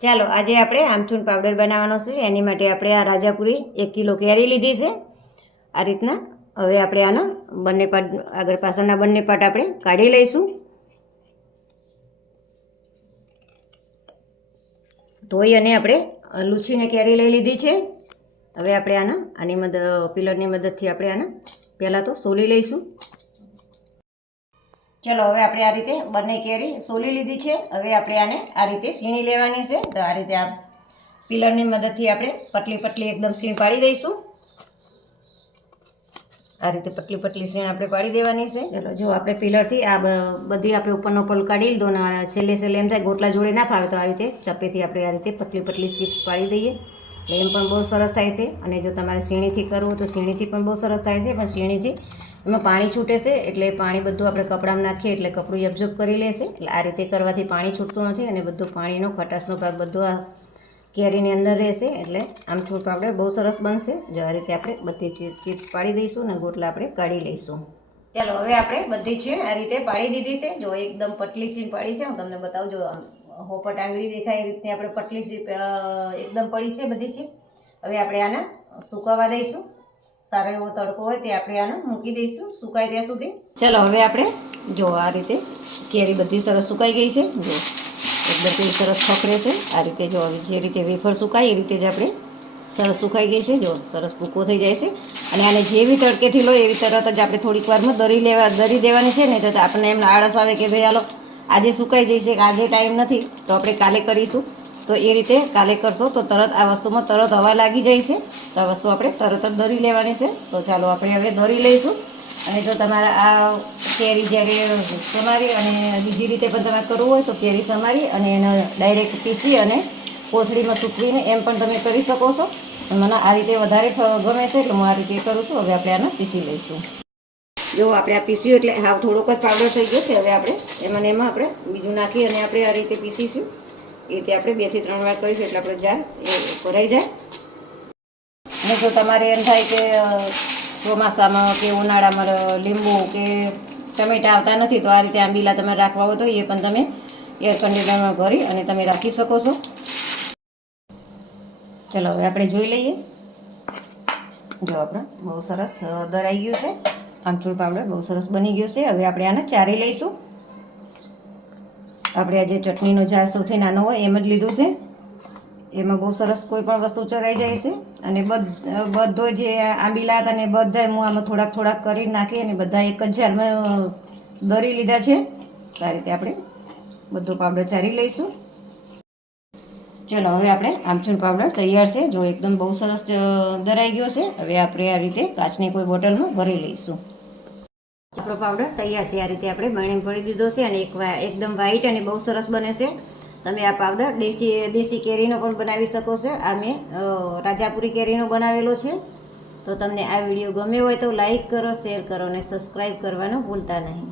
ચાલો આજે આપણે આમચૂર પાવડર બનાવવાનો છે. એની માટે આપણે આ રાજાપુરી 1 કિલો કેરી લીધી છે. આ રીતના હવે આપણે આના બંને પાર્ટ આગળ પાછળના બંને પાર્ટ આપણે કાઢી લઈશું. ધોઈ અને આપણે લૂછીને કેરી લઈ લીધી છે. હવે આપણે આની પિલરની મદદથી આપણે આને પહેલાં તો સોલી લઈશું. ચલો હવે આપણે આ રીતે બંને કેરી સોલી લીધી છે. હવે આપણે આને આ રીતે સીણી લેવાની છે. તો આ રીતે આ પિલરની મદદથી આપણે પતલી પતલી એકદમ સીણ પાડી દઈશું. આ રીતે પતલી પતલી સીણ આપણે પાડી દેવાની છે. ચલો જો આપણે પિલરથી આ બધી આપણે ઉપરનો પલ કાઢી લીધો ને છેલ્લે છેલ્લે એમ થાય ગોટલા જોડે ના ફાવે તો આ રીતે ચપ્પેથી આપણે આ રીતે પતલી પતલી ચિપ્સ પાડી દઈએ એટલે એમ પણ બહુ સરસ થાય છે. અને જો તમારે સીણીથી કરવું તો સીણીથી પણ બહુ સરસ થાય છે. પણ સીણીથી એમાં પાણી છૂટે છે એટલે પાણી બધું આપણે કપડામાં નાખીએ એટલે કપડું એબ્ઝોર્બ કરી લેશે. એટલે આ રીતે કરવાથી પાણી છૂટતું નથી અને બધું પાણીનો ખટાશનો ભાગ બધો આ કેરીની અંદર રહેશે. એટલે આમચૂર પાવડર બહુ સરસ બનશે. જો આ રીતે આપણે બધી ચિપ્સ પાડી દઈશું અને ગોટલા આપણે કાઢી લઈશું. ચાલો હવે આપણે બધી છીણ આ રીતે પાડી દીધી છે. જો એકદમ પતલી છીણ પાડી છે. હું તમને બતાવું. જો હોપટ આંગળી દેખાય એ રીતની આપણે પતલી એકદમ પડી છે બધી છીણ. હવે આપણે આને સુકાવા દઈશું. સારો એવો તડકો હોય તે આપણે આને મૂકી દઈશું સુકાય ત્યાં સુધી. ચાલો હવે આપણે જો આ રીતે કેરી બધી સરસ સુકાઈ ગઈ છે. જો એકદમ સરસ ખખરે છે. આ રીતે જો જે રીતે વેફર સુકાય એ રીતે જ આપણે સરસ સુકાઈ ગઈ છે. જો સરસ ભૂકો થઈ જાય છે. અને આને જેવી તડકેથી લો એવી તરત જ આપણે થોડીક વારમાં દરી દેવાની છે ને. તો આપણને એમને આળસ આવે કે ભાઈ હાલો આજે સુકાઈ જશે કે આજે ટાઈમ નથી તો આપણે કાલે કરીશું. તો એ રીતે કાલે કરશો તો તરત આ વસ્તુમાં તરત હવા લાગી જાય છે. તો આ વસ્તુ આપણે તરત જ દરી લેવાની છે. તો ચાલો આપણે હવે દરી લઈશું. અને જો તમારે આ કેરી જ્યારે સમારી અને બીજી રીતે પણ તમારે કરવું હોય તો કેરી સમારી અને એને ડાયરેક્ટ પીસી અને કોથળીમાં સૂકવીને એમ પણ તમે કરી શકો છો. મને આ રીતે વધારે ગમે છે એટલે હું આ રીતે કરું છું. હવે આપણે આને પીસી લઈશું. જો આપણે આ પીસ્યું એટલે હાવ થોડોક જ પાવડર થઈ ગયો છે. હવે આપણે એમાં આપણે બીજું નાખી અને આપણે આ રીતે પીસીશું. એ રીતે આપણે 2 થી 3 વાર કરીશું એટલે આપણે જાર એ ભરાઈ જાય. અને જો તમારે એમ થાય કે ચોમાસામાં કે ઉનાળામાં લીંબુ કે ટમેટા આવતા નથી તો આ રીતે આંબીલા તમે રાખવા હોય તો એ પણ તમે એર કન્ટેનરમાં ભરી અને તમે રાખી શકો છો. ચલો હવે આપણે જોઈ લઈએ. જો આપણે બહુ સરસ દરાઈ ગયું છે. આમચૂર પાવડર બહુ સરસ બની ગયો છે. હવે આપણે આને ચારી લઈશું. આપણે આ જે ચટણીનો જાર સૌથી નાનો હોય એમ જ લીધું છે. એમાં બહુ સરસ કોઈ પણ વસ્તુ ચરાઈ જાય છે. અને બધો જે આંબીલા હતા ને બધા હું આમાં થોડાક કરી નાખી અને બધા એક જ જારમાં દરી લીધા છે. આ રીતે આપણે બધો પાવડર ચારી લઈશું. ચલો હવે આપણે આમચૂર પાવડર તૈયાર છે. જો એકદમ બહુ સરસ દરાઈ ગયો છે. હવે આપણે આ રીતે કાચની કોઈ બોટલમાં ભરી લઈશું. આપણો પાવડર તૈયાર છે. આ રીતે આપણે બરણી ભરી દીધો છે અને એકદમ વ્હાઈટ અને બહુ સરસ બને છે. તમે આ પાવડર દેશી કેરીનો પણ બનાવી શકો છો. આ મેં રાજાપુરી કેરીનો બનાવેલો છે. તો તમને આ વિડીયો ગમ્યો હોય તો લાઈક કરો, શેર કરો અને સબસ્ક્રાઈબ કરવાનું ભૂલતા નહીં.